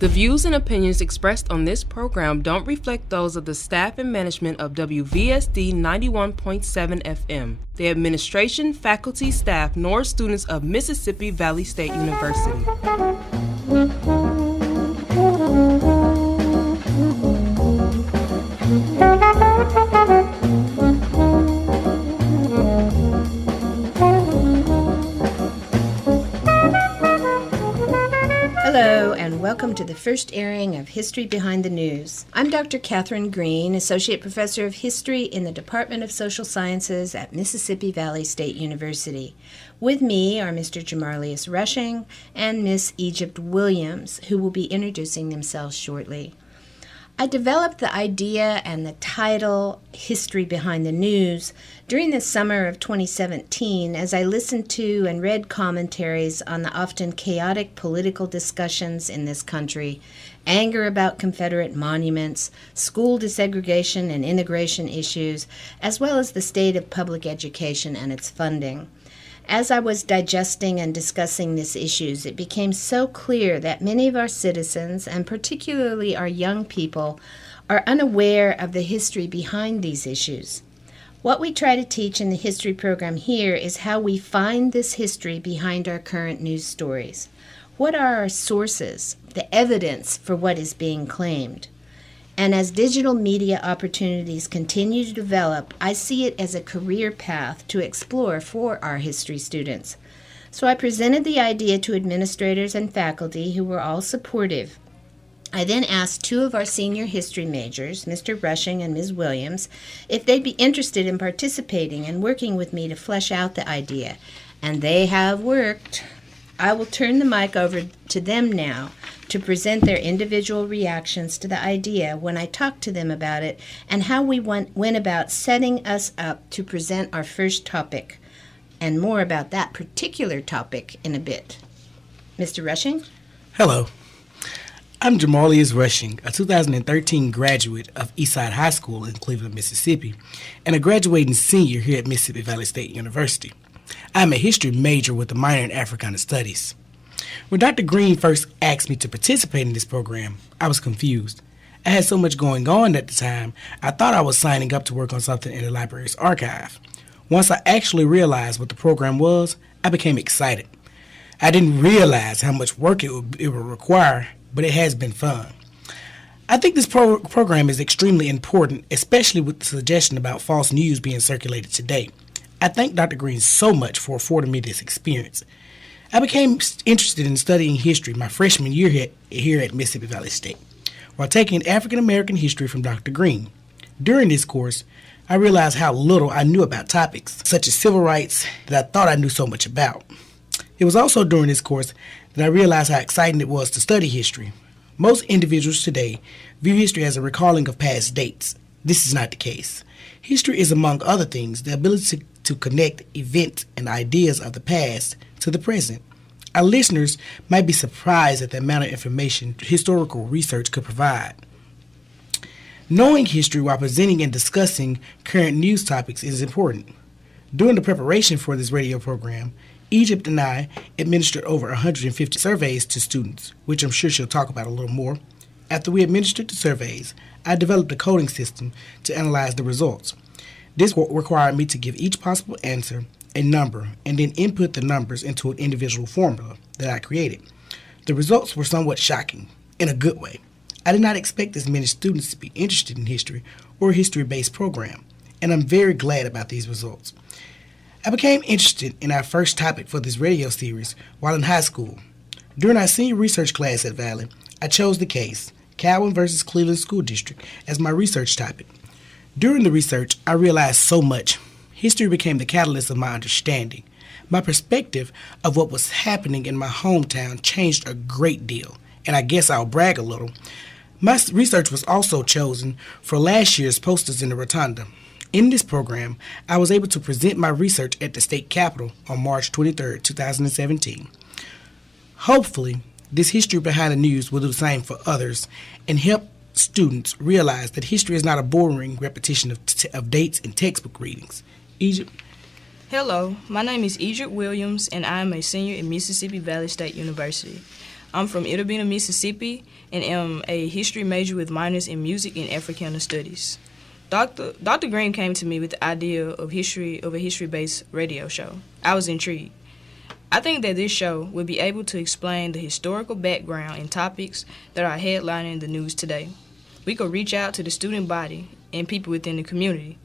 The views and opinions expressed on this program don't reflect those of the staff and management of WVSD 91.7 FM, the administration, faculty, staff, nor students of Mississippi Valley State University. Hello, and welcome to the first airing of History Behind the News. I'm Dr. Catherine Green, Associate Professor of History in the Department of Social Sciences at Mississippi Valley State University. With me are Mr. Jamarlius Rushing and Miss Egypt Williams, who will be introducing themselves shortly. I developed the idea and the title, History Behind the News, during the summer of 2017 as I listened to and read commentaries on the often chaotic political discussions in this country, anger about Confederate monuments, school desegregation and integration issues, as well as the state of public education and its funding. As I was digesting and discussing these issues, it became so clear that many of our citizens, and particularly our young people, are unaware of the history behind these issues. What we try to teach in the history program here is how we find this history behind our current news stories. What are our sources, the evidence for what is being claimed? And as digital media opportunities continue to develop, I see it as a career path to explore for our history students. So I presented the idea to administrators and faculty who were all supportive. I then asked two of our senior history majors, Mr. Rushing and Ms. Williams, if they'd be interested in participating and working with me to flesh out the idea. And they have worked. I will turn the mic over to them now to present their individual reactions to the idea when I talked to them about it and how we went about setting us up to present our first topic, and more about that particular topic in a bit. Mr. Rushing? Hello. I'm Jamarlius Rushing, a 2013 graduate of Eastside High School in Cleveland, Mississippi, and a graduating senior here at Mississippi Valley State University. I'm a history major with a minor in Africana Studies. When Dr. Green first asked me to participate in this program, I was confused. I had so much going on at the time, I thought I was signing up to work on something in the library's archive. Once I actually realized what the program was, I became excited. I didn't realize how much work it would require, but it has been fun. I think this program is extremely important, especially with the suggestion about false news being circulated today. I thank Dr. Green so much for affording me this experience. I became interested in studying history my freshman year here at Mississippi Valley State, while taking African American history from Dr. Green. During this course, I realized how little I knew about topics such as civil rights that I thought I knew so much about. It was also during this course that I realized how exciting it was to study history. Most individuals today view history as a recalling of past dates. This is not the case. History is, among other things, the ability to connect events and ideas of the past to the present. Our listeners might be surprised at the amount of information historical research could provide. Knowing history while presenting and discussing current news topics is important. During the preparation for this radio program, Egypt and I administered over 150 surveys to students, which I'm sure she'll talk about a little more. After we administered the surveys, I developed a coding system to analyze the results. This required me to give each possible answer a number and then input the numbers into an individual formula that I created. The results were somewhat shocking, in a good way. I did not expect as many students to be interested in history or a history-based program, and I'm very glad about these results. I became interested in our first topic for this radio series while in high school. During our senior research class at Valley, I chose the case, Cowan versus Cleveland School District, as my research topic. During the research, I realized so much. History became the catalyst of my understanding. My perspective of what was happening in my hometown changed a great deal, and I guess I'll brag a little. My research was also chosen for last year's Posters in the Rotunda. In this program, I was able to present my research at the state capitol on March 23, 2017. Hopefully, this history behind the news will do the same for others and help students realize that history is not a boring repetition of dates and textbook readings. Egypt? Hello, my name is Egypt Williams, and I am a senior at Mississippi Valley State University. I'm from Itta Bena, Mississippi, and am a history major with minors in music and Africana studies. Dr. Green came to me with the idea of a history-based radio show. I was intrigued. I think that this show would be able to explain the historical background and topics that are headlining the news today. We could reach out to the student body and people within the community.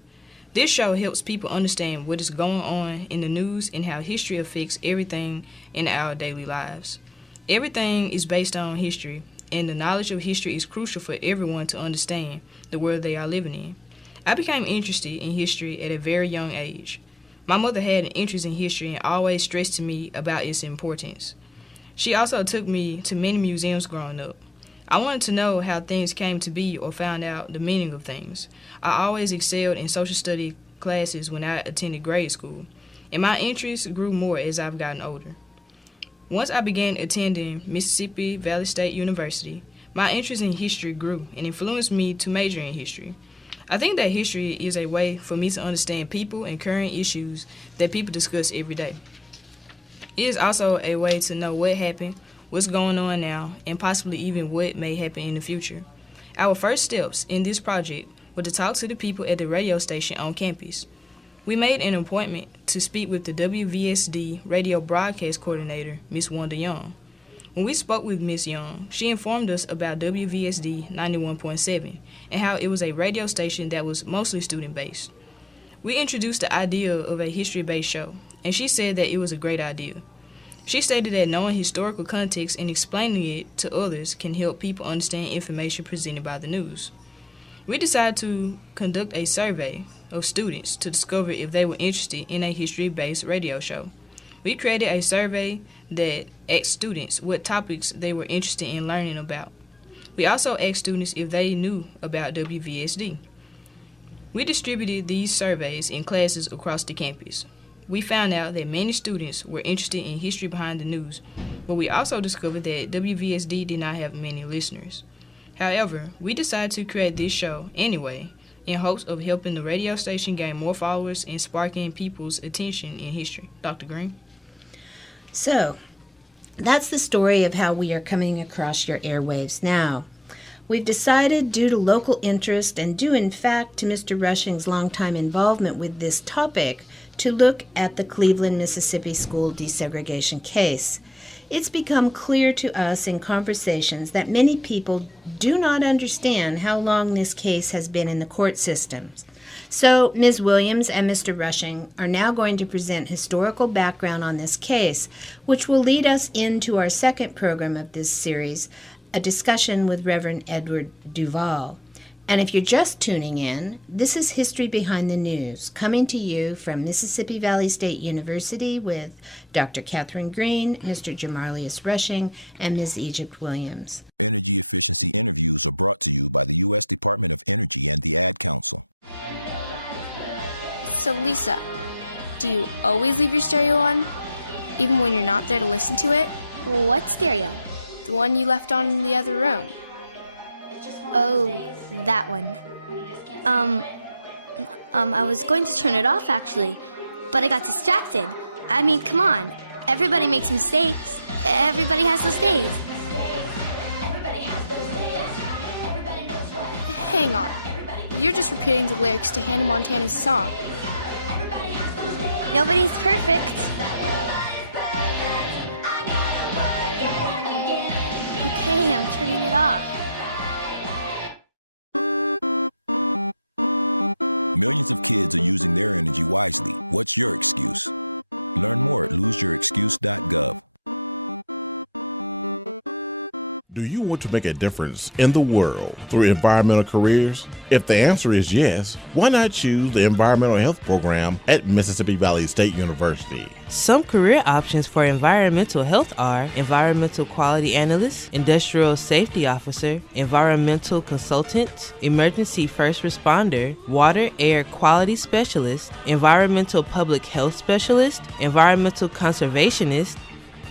This show helps people understand what is going on in the news and how history affects everything in our daily lives. Everything is based on history, and the knowledge of history is crucial for everyone to understand the world they are living in. I became interested in history at a very young age. My mother had an interest in history and always stressed to me about its importance. She also took me to many museums growing up. I wanted to know how things came to be or found out the meaning of things. I always excelled in social study classes when I attended grade school, and my interest grew more as I've gotten older. Once I began attending Mississippi Valley State University, my interest in history grew and influenced me to major in history. I think that history is a way for me to understand people and current issues that people discuss every day. It is also a way to know what happened, what's going on now, and possibly even what may happen in the future. Our first steps in this project were to talk to the people at the radio station on campus. We made an appointment to speak with the WVSD radio broadcast coordinator, Ms. Wanda Young. When we spoke with Ms. Young, she informed us about WVSD 91.7 and how it was a radio station that was mostly student-based. We introduced the idea of a history-based show, and she said that it was a great idea. She stated that knowing historical context and explaining it to others can help people understand information presented by the news. We decided to conduct a survey of students to discover if they were interested in a history-based radio show. We created a survey that asked students what topics they were interested in learning about. We also asked students if they knew about WVSD. We distributed these surveys in classes across the campus. We found out that many students were interested in history behind the news, but we also discovered that WVSD did not have many listeners. However, we decided to create this show anyway in hopes of helping the radio station gain more followers and sparking people's attention in history. Dr. Green? So, that's the story of how we are coming across your airwaves now. We've decided, due to local interest and due in fact to Mr. Rushing's longtime involvement with this topic, to look at the Cleveland, Mississippi school desegregation case. It's become clear to us in conversations that many people do not understand how long this case has been in the court systems. So, Ms. Williams and Mr. Rushing are now going to present historical background on this case, which will lead us into our second program of this series, a discussion with Reverend Edward Duval. And if you're just tuning in, this is History Behind the News, coming to you from Mississippi Valley State University with Dr. Catherine Green, Mr. Jamarlius Rushing, and Ms. Egypt Williams. So Lisa, do you always leave your stereo on? Even when you're not there to listen to it? What stereo? The one you left on in the other room? Oh, that one. I was going to turn it off actually, but I got distracted. I mean, come on. Everybody makes mistakes. Everybody has mistakes. Hang on. You're just repeating the lyrics to Hannah Montana's song. Nobody's perfect. Do you want to make a difference in the world through environmental careers? If the answer is yes, why not choose the Environmental Health Program at Mississippi Valley State University? Some career options for environmental health are Environmental Quality Analyst, Industrial Safety Officer, Environmental Consultant, Emergency First Responder, Water Air Quality Specialist, Environmental Public Health Specialist, Environmental Conservationist,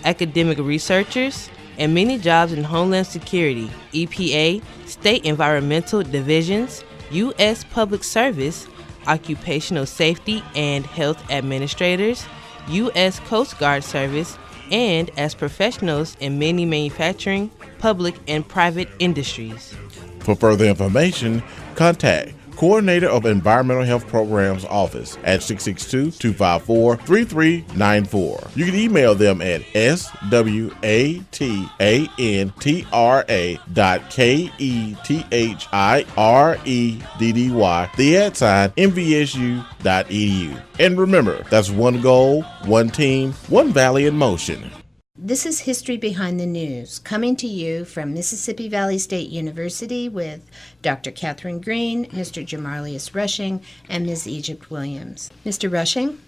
Academic Researchers, and many jobs in Homeland Security, EPA, State Environmental Divisions, U.S. Public Service, Occupational Safety and Health Administrators, U.S. Coast Guard service, and as professionals in many manufacturing, public, and private industries. For further information, contact Coordinator of Environmental Health Programs Office at 662-254-3394. You can email them at swatantraddy@MVSU.edu. And remember, that's one goal, one team, one valley in motion. This is History Behind the News, coming to you from Mississippi Valley State University with Dr. Catherine Green, Mr. Jamarlius Rushing, and Ms. Egypt Williams. Mr. Rushing?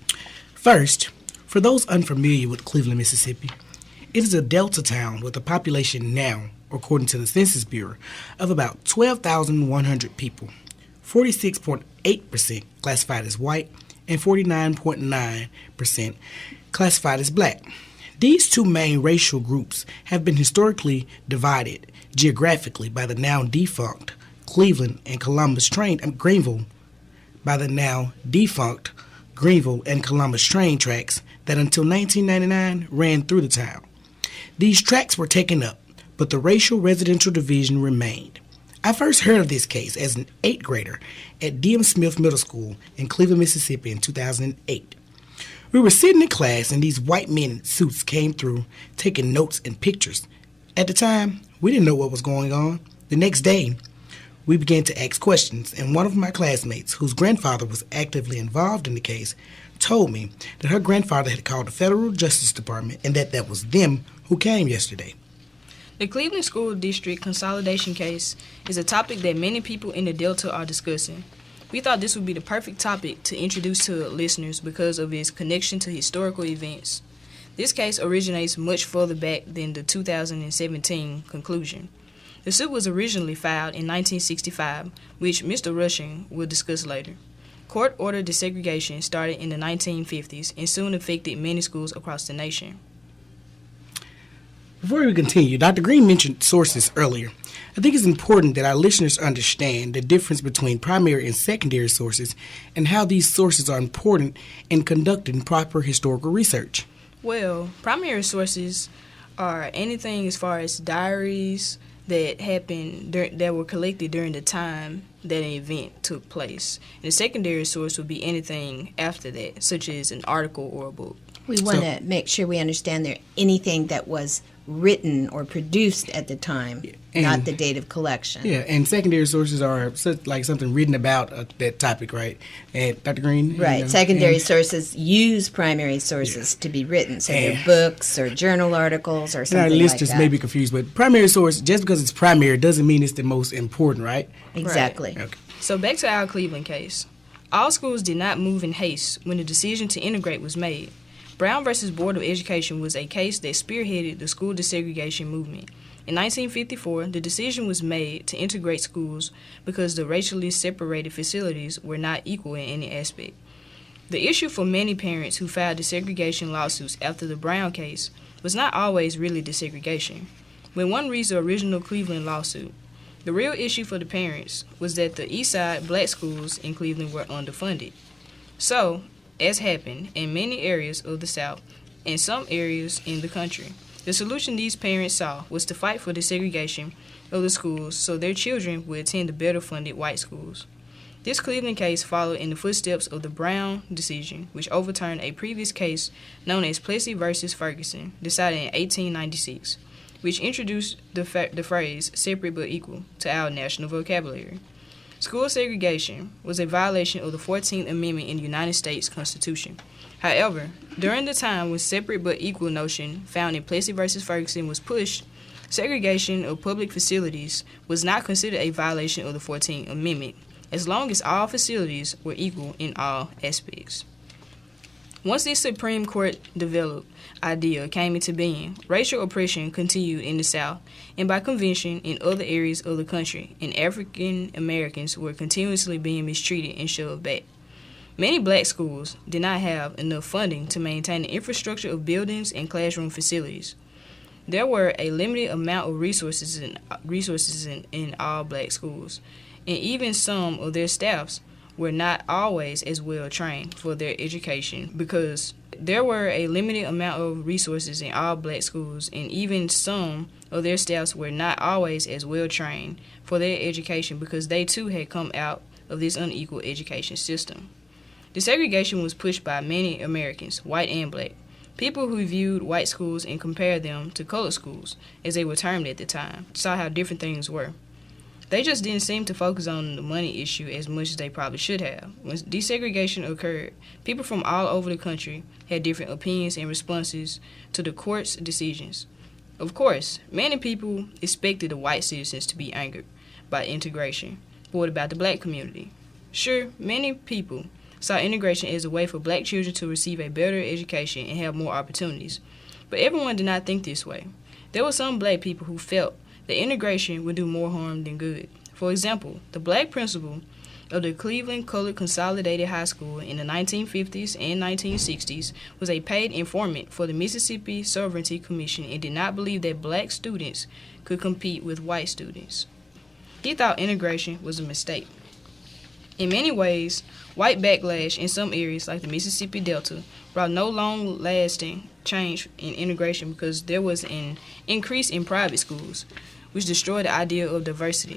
First, for those unfamiliar with Cleveland, Mississippi, it is a delta town with a population now, according to the Census Bureau, of about 12,100 people, 46.8% classified as white, and 49.9% classified as black. These two main racial groups have been historically divided geographically by the now defunct Cleveland and Columbus Greenville and Columbus train tracks that until 1999 ran through the town. These tracks were taken up, but the racial residential division remained. I first heard of this case as an 8th grader at D.M. Smith Middle School in Cleveland, Mississippi in 2008. We were sitting in class and these white men in suits came through taking notes and pictures. At the time, we didn't know what was going on. The next day, we began to ask questions, and one of my classmates, whose grandfather was actively involved in the case, told me that her grandfather had called the Federal Justice Department and that was them who came yesterday. The Cleveland School District consolidation case is a topic that many people in the Delta are discussing. We thought this would be the perfect topic to introduce to listeners because of its connection to historical events. This case originates much further back than the 2017 conclusion. The suit was originally filed in 1965, which Mr. Rushing will discuss later. Court-ordered desegregation started in the 1950s and soon affected many schools across the nation. Before we continue, Dr. Green mentioned sources earlier. I think it's important that our listeners understand the difference between primary and secondary sources and how these sources are important in conducting proper historical research. Well, primary sources are anything as far as diaries that happened that were collected during the time that an event took place. And the secondary source would be anything after that, such as an article or a book. We want to make sure we understand there anything that was written or produced at the time, not the date of collection. Yeah, and secondary sources are like something written about that topic, right? And Dr. Green? Right. Secondary sources use primary sources to be written. So they're books or journal articles or something like that. Our listeners may be confused, but primary source, just because it's primary doesn't mean it's the most important, right? Exactly. Right. Okay. So back to our Cleveland case. All schools did not move in haste when the decision to integrate was made. Brown v. Board of Education was a case that spearheaded the school desegregation movement. In 1954, the decision was made to integrate schools because the racially separated facilities were not equal in any aspect. The issue for many parents who filed desegregation lawsuits after the Brown case was not always really desegregation. When one reads the original Cleveland lawsuit, the real issue for the parents was that the East Side black schools in Cleveland were underfunded. So, as happened in many areas of the South and some areas in the country, the solution these parents saw was to fight for the segregation of the schools so their children would attend the better-funded white schools. This Cleveland case followed in the footsteps of the Brown decision, which overturned a previous case known as Plessy v. Ferguson, decided in 1896, which introduced the phrase separate but equal to our national vocabulary. School segregation was a violation of the 14th Amendment in the United States Constitution. However, during the time when separate but equal notion found in Plessy v. Ferguson was pushed, segregation of public facilities was not considered a violation of the 14th Amendment, as long as all facilities were equal in all aspects. Once this Supreme Court developed idea came into being, racial oppression continued in the South, and by convention in other areas of the country, and African Americans were continuously being mistreated and shoved back. Many black schools did not have enough funding to maintain the infrastructure of buildings and classroom facilities. There were a limited amount of resources in all black schools, and even some of their staffs were not always as well trained for their education because There were a limited amount of resources in all black schools, and even some of their staffs were not always as well trained for their education because they too had come out of this unequal education system. Desegregation was pushed by many Americans, white and black, people who viewed white schools and compared them to colored schools, as they were termed at the time, saw how different things were. They just didn't seem to focus on the money issue as much as they probably should have. When desegregation occurred, people from all over the country had different opinions and responses to the court's decisions. Of course, many people expected the white citizens to be angered by integration, but what about the black community? Sure, many people saw integration as a way for black children to receive a better education and have more opportunities, but everyone did not think this way. There were some black people who felt that integration would do more harm than good. For example, the black principal of the Cleveland Colored Consolidated High School in the 1950s and 1960s was a paid informant for the Mississippi Sovereignty Commission and did not believe that black students could compete with white students. He thought integration was a mistake. In many ways, white backlash in some areas like the Mississippi Delta brought no long-lasting change in integration because there was an increase in private schools, which destroyed the idea of diversity.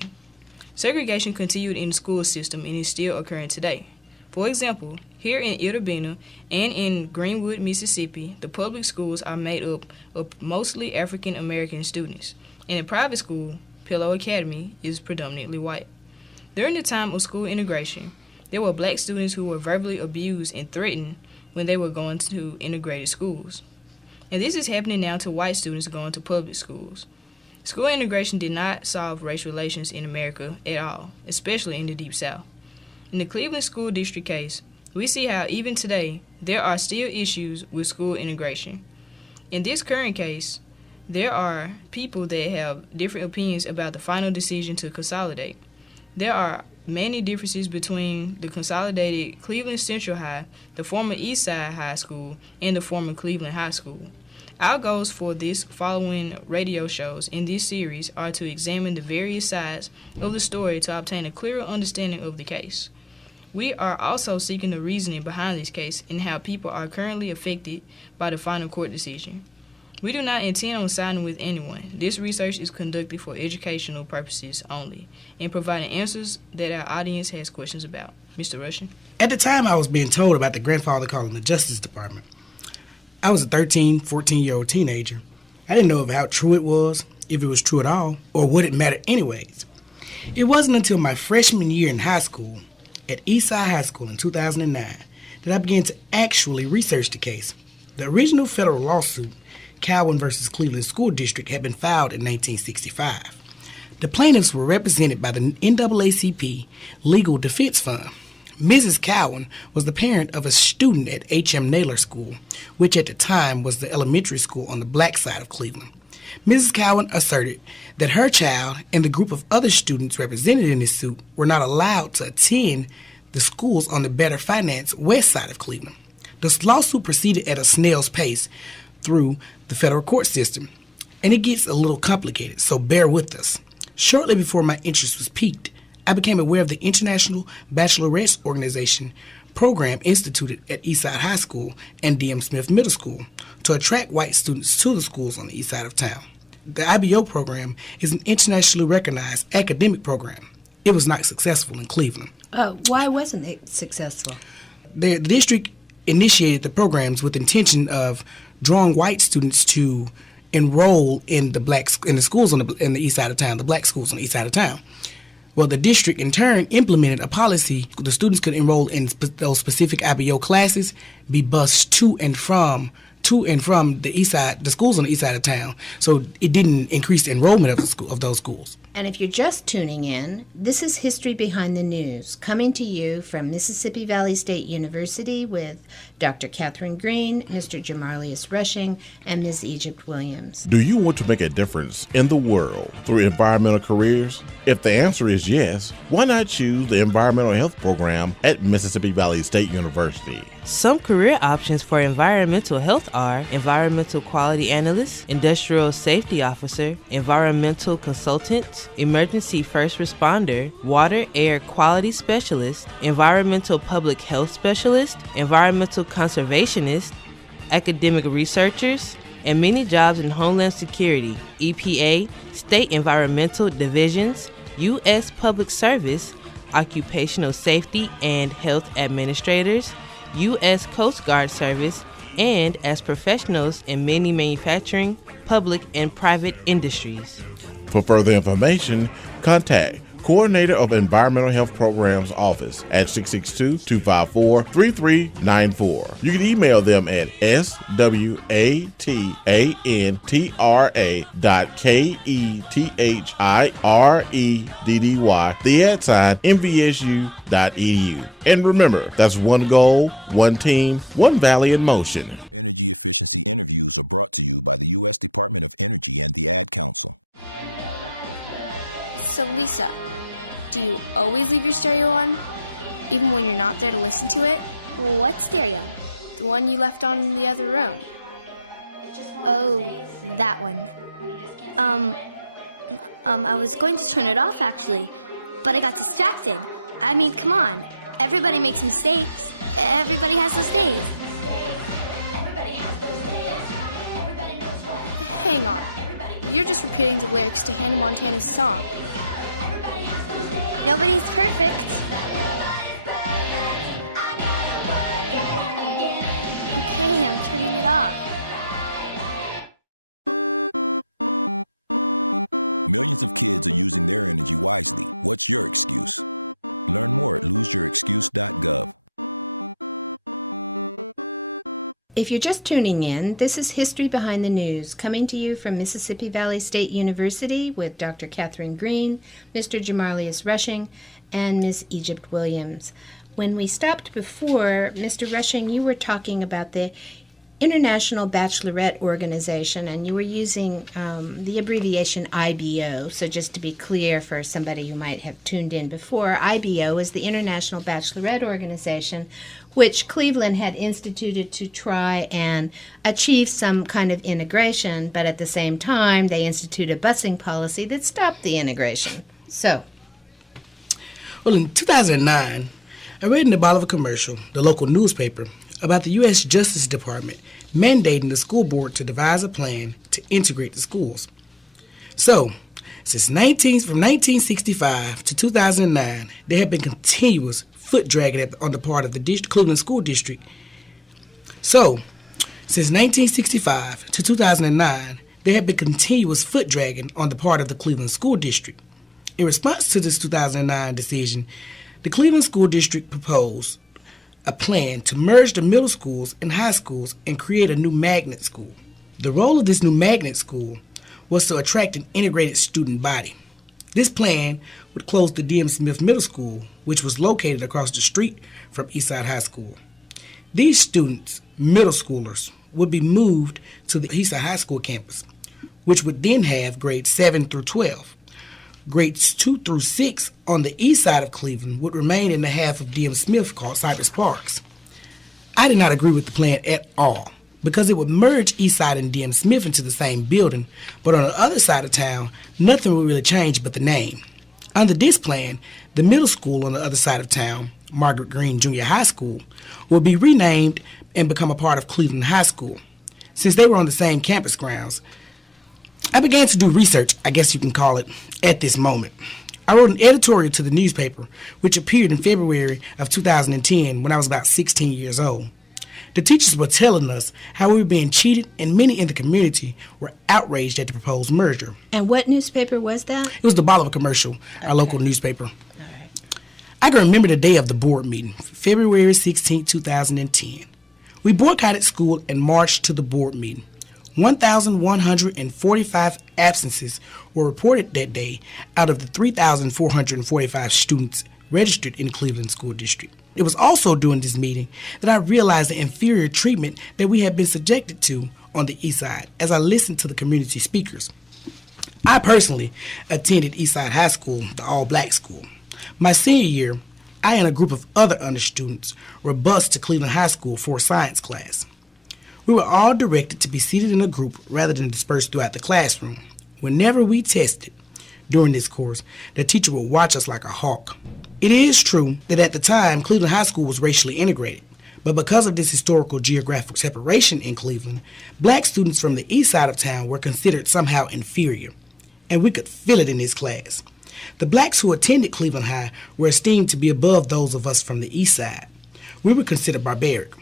Segregation continued in the school system and is still occurring today. For example, here in Itta Bena and in Greenwood, Mississippi, the public schools are made up of mostly African American students, and the private school, Pillow Academy, is predominantly white. During the time of school integration, there were black students who were verbally abused and threatened when they were going to integrated schools. And this is happening now to white students going to public schools. School integration did not solve race relations in America at all, especially in the Deep South. In the Cleveland School District case, we see how even today there are still issues with school integration. In this current case, there are people that have different opinions about the final decision to consolidate. There are many differences between the consolidated Cleveland Central High, the former Eastside High School, and the former Cleveland High School. Our goals for this following radio shows in this series are to examine the various sides of the story to obtain a clearer understanding of the case. We are also seeking the reasoning behind this case and how people are currently affected by the final court decision. We do not intend on siding with anyone. This research is conducted for educational purposes only and providing answers that our audience has questions about. Mr. Rushing? At the time I was being told about the grandfather calling the Justice Department, I was a 13, 14-year-old teenager. I didn't know how true it was, if it was true at all, or would it matter anyways. It wasn't until my freshman year in high school, at Eastside High School in 2009, that I began to actually research the case. The original federal lawsuit, Cowan v. Cleveland School District, had been filed in 1965. The plaintiffs were represented by the NAACP Legal Defense Fund. Mrs. Cowan was the parent of a student at H.M. Naylor School, which at the time was the elementary school on the black side of Cleveland. Mrs. Cowan asserted that her child and the group of other students represented in this suit were not allowed to attend the schools on the better financed west side of Cleveland. This lawsuit proceeded at a snail's pace through the federal court system, and it gets a little complicated, so bear with us. Shortly before my interest was piqued, I became aware of the International Baccalaureate Organization program instituted at Eastside High School and D.M. Smith Middle School to attract white students to the schools on the east side of town. The IBO program is an internationally recognized academic program. It was not successful in Cleveland. Why wasn't it successful? The district initiated the programs with the intention of drawing white students to enroll in the schools on the east side of town, the black schools on the east side of town. Well, the district in turn implemented a policy the students could enroll in those specific IBO classes, be bused to and from the east side, the schools on the east side of town. So it didn't increase the enrollment of those schools. And if you're just tuning in, this is History Behind the News, coming to you from Mississippi Valley State University with Dr. Catherine Green, Mr. Jamarlius Rushing, and Ms. Egypt Williams. Do you want to make a difference in the world through environmental careers? If the answer is yes, why not choose the Environmental Health Program at Mississippi Valley State University? Some career options for environmental health are environmental quality analyst, industrial safety officer, environmental consultant, emergency first responder, water air quality specialist, environmental public health specialist, environmental conservationist, academic researchers, and many jobs in Homeland Security, EPA, state environmental divisions, U.S. Public Service, occupational safety and health administrators, U.S. Coast Guard Service, and as professionals in many manufacturing, public, and private industries. For further information, contact Coordinator of Environmental Health Programs Office at 662-254-3394. You can email them at swatranreddy@MVSU.edu. And remember, that's one goal, one team, one valley in motion. So Lisa, do you always leave your stereo on? Even when you're not there to listen to it? Well, what stereo? The one you left on in the other room? Oh, that one. I was going to turn it off actually, but I got distracted. I mean, come on. Everybody makes mistakes. Everybody has mistakes. Hey, Mom. You're just repeating the lyrics to Hannah Montana's song. Nobody's perfect. If you're just tuning in, this is History Behind the News, coming to you from Mississippi Valley State University with Dr. Catherine Green, Mr. Jamarlius Rushing, and Ms. Egypt Williams. When we stopped before, Mr. Rushing, you were talking about the International Bachelorette Organization, and you were using the abbreviation IBO. So just to be clear for somebody who might have tuned in before, IBO is the International Bachelorette Organization, which Cleveland had instituted to try and achieve some kind of integration, but at the same time, they instituted a busing policy that stopped the integration. So, Well, in 2009, I read in the Bolivar Commercial, the local newspaper, about the U.S. Justice Department mandating the school board to devise a plan to integrate the schools. So, from 1965 to 2009, there had been continuous foot dragging on the part of the Cleveland School District. So, since 1965 to 2009, there had been continuous foot dragging on the part of the Cleveland School District. In response to this 2009 decision, the Cleveland School District proposed a plan to merge the middle schools and high schools and create a new magnet school. The role of this new magnet school was to attract an integrated student body. This plan would close the D.M. Smith Middle School, which was located across the street from Eastside High School. These students, middle schoolers, would be moved to the Eastside High School campus, which would then have grades 7 through 12. Grades 2 through 6 on the east side of Cleveland would remain in the half of D.M. Smith called Cypress Parks. I did not agree with the plan at all because it would merge Eastside and D.M. Smith into the same building, but on the other side of town, nothing would really change but the name. Under this plan, the middle school on the other side of town, Margaret Green Junior High School, would be renamed and become a part of Cleveland High School. Since they were on the same campus grounds, I began to do research, I guess you can call it, at this moment. I wrote an editorial to the newspaper, which appeared in February of 2010 when I was about 16 years old. The teachers were telling us how we were being cheated, and many in the community were outraged at the proposed merger. and what newspaper was that? It was the Bolivar Commercial, our local newspaper. I can remember the day of the board meeting, February 16, 2010. We boycotted school and marched to the board meeting. 1,145 absences were reported that day out of the 3,445 students registered in the Cleveland School District. It was also during this meeting that I realized the inferior treatment that we had been subjected to on the east side as I listened to the community speakers. I personally attended Eastside High School, the all-black school. My senior year, I and a group of other honor students were bused to Cleveland High School for a science class. We were all directed to be seated in a group rather than dispersed throughout the classroom. Whenever we tested during this course, the teacher would watch us like a hawk. It is true that at the time, Cleveland High School was racially integrated, But because of this historical geographic separation in Cleveland, black students from the east side of town were considered somehow inferior, and we could feel it in this class. The blacks who attended Cleveland High were esteemed to be above those of us from the east side. We were considered barbaric.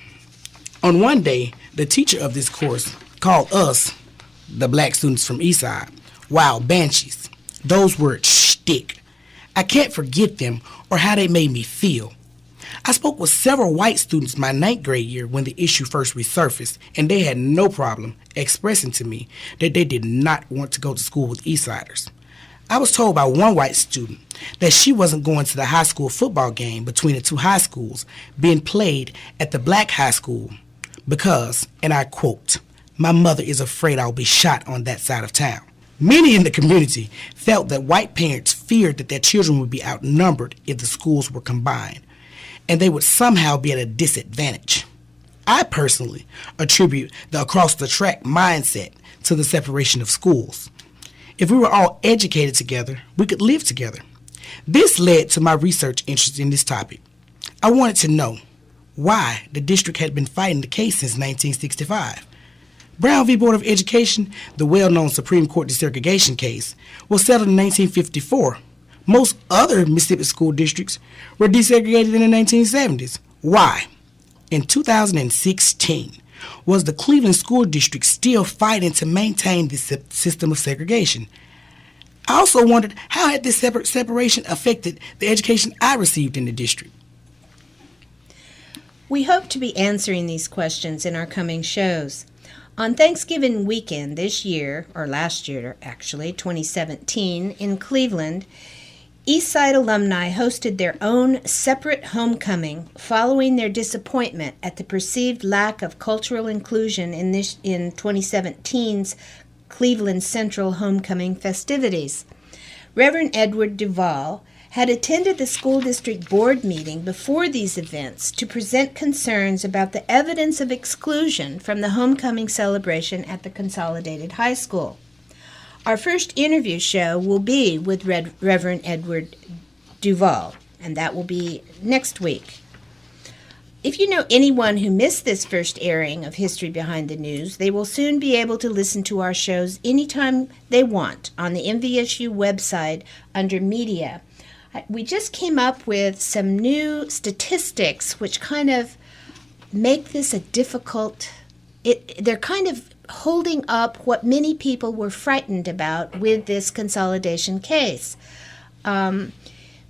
On one day, the teacher of this course called us, the black students from east side, wild banshees. Those words stick. I can't forget them or how they made me feel. I spoke with several white students my 9th grade year when the issue first resurfaced, and they had no problem expressing to me that they did not want to go to school with Eastsiders. I was told by one white student that she wasn't going to the high school football game between the two high schools being played at the black high school because, and I quote, "My mother is afraid I'll be shot on that side of town." Many in the community felt that white parents feared that their children would be outnumbered if the schools were combined, and they would somehow be at a disadvantage. I personally attribute the across-the-track mindset to the separation of schools. If we were all educated together, we could live together. This led to my research interest in this topic. I wanted to know why the district had been fighting the case since 1965. Brown v. Board of Education, the well-known Supreme Court desegregation case, was settled in 1954. Most other Mississippi school districts were desegregated in the 1970s. Why? In 2016, was the Cleveland School District still fighting to maintain this system of segregation? I also wondered how had this separation affected the education I received in the district? We hope to be answering these questions in our coming shows. On Thanksgiving weekend this year, or last year actually, 2017, in Cleveland, Eastside alumni hosted their own separate homecoming following their disappointment at the perceived lack of cultural inclusion in 2017's Cleveland Central homecoming festivities. Reverend Edward Duvall had attended the school district board meeting before these events to present concerns about the evidence of exclusion from the homecoming celebration at the Consolidated High School. Our first interview show will be with Reverend Edward Duvall, and that will be next week. If you know anyone who missed this first airing of History Behind the News, they will soon be able to listen to our shows anytime they want on the MVSU website under Media. We just came up with some new statistics which kind of make this a difficult, they're kind of holding up what many people were frightened about with this consolidation case.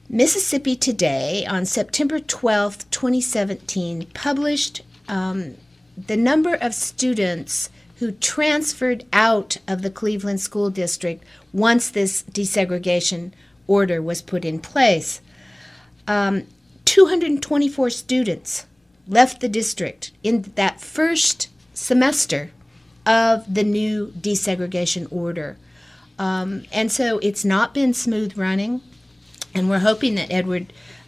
Mississippi Today on September 12th, 2017 published the number of students who transferred out of the Cleveland School District once this desegregation order was put in place. 224 students left the district in that first semester of the new desegregation order. And so it's not been smooth running, and we're hoping that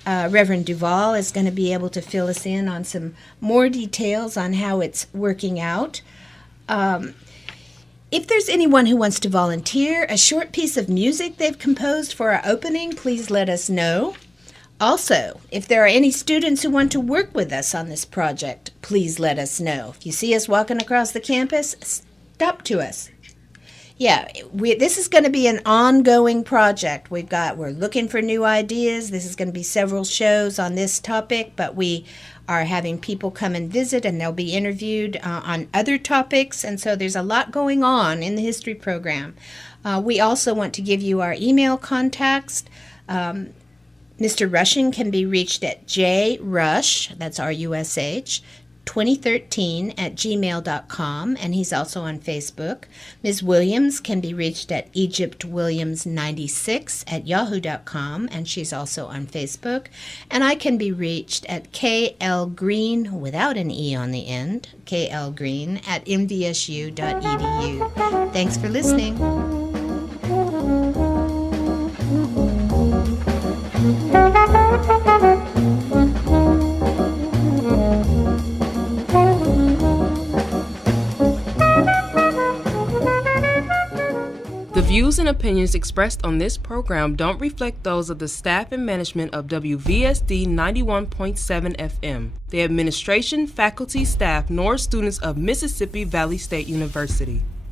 Reverend Duvall is going to be able to fill us in on some more details on how it's working out. If there's anyone who wants to volunteer a short piece of music they've composed for our opening, please let us know. Also, if there are any students who want to work with us on this project, please let us know. If you see us walking across the campus, stop to us. Yeah, this is going to be an ongoing project. We're looking for new ideas. This is going to be several shows on this topic, but we are having people come and visit, and they'll be interviewed on other topics, and so there's a lot going on in the history program. We also want to give you our email contacts. Mr. Rushing can be reached at jrush, that's R-U-S-H, 2013 at gmail.com, and he's also on Facebook. Ms. Williams can be reached at egyptwilliams96 at yahoo.com, and she's also on Facebook. And I can be reached at klgreen, without an E on the end, klgreen at mvsu.edu. Thanks for listening. The views and opinions expressed on this program don't reflect those of the staff and management of WVSD 91.7 FM, the administration, faculty, staff, nor students of Mississippi Valley State University.